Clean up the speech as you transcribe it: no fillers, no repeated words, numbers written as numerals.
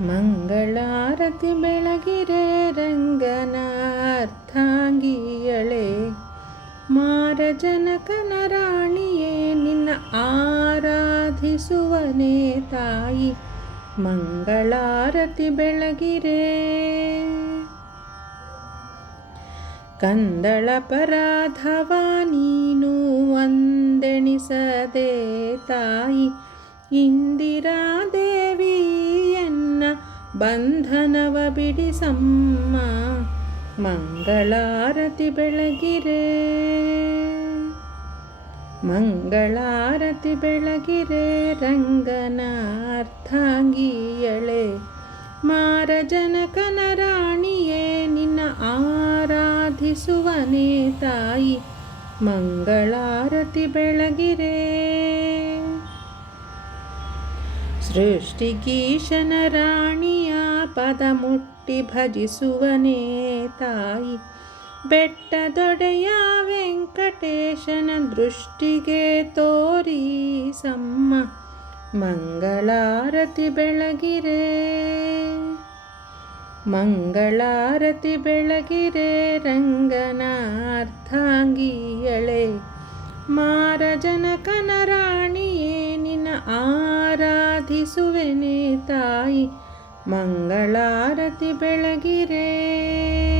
ಮಂಗಳಾರತಿ ಬೆಳಗಿರೆ ರಂಗನ ಅರ್ಥಾಂಗಿಯಳೆ ಮಾರಜನಕನ ರಾಣಿಯೇ ನಿನ್ನ ಆರಾಧಿಸುವನೇ ತಾಯಿ ಮಂಗಳಾರತಿ ಬೆಳಗಿರೆ. ಕಂದಳ ಪರಾಧವ ನೀನು ಒಂದೆಣಿಸದೆ ತಾಯಿ ಇಂದಿರಾದೇವಿಯನ್ನ ಬಂಧನವ ಬಿಡಿಸಮ್ಮ ಮಂಗಳಾರತಿ ಬೆಳಗಿರೆ. ಮಂಗಳಾರತಿ ಬೆಳಗಿರೆ ರಂಗನ ಅರ್ಥಾಂಗಿಯಳೆ ಮಾರಜನಕನ ರಾಣಿಯೇ ನಿನ್ನ ಆರಾಧಿಸುವನೇ ತಾಯಿ ಮಂಗಳಾರತಿ ಬೆಳಗಿರೆ. ಸೃಷ್ಟಿಗೀಶನ ರಾಣಿಯ ಪದ ಮುಟ್ಟಿ ಭಜಿಸುವನೇ ತಾಯಿ ಬೆಟ್ಟದೊಡೆಯ ವೆಂಕಟೇಶನ ದೃಷ್ಟಿಗೆ ತೋರಿಸಮ್ಮ ಮಂಗಳಾರತಿ ಬೆಳಗಿರೆ. ಮಂಗಳಾರತಿ ಬೆಳಗಿರೆ ರಂಗನ ಅರ್ಥಾಂಗಿಯಳೆ ಮಾರಜನಕನ ರಾಣಿಯೇ ನಿನ್ನ ಆರಾಧಿಸುವೆನೇ ತಾಯಿ ಮಂಗಳಾರತಿ ಬೆಳಗಿರೆ.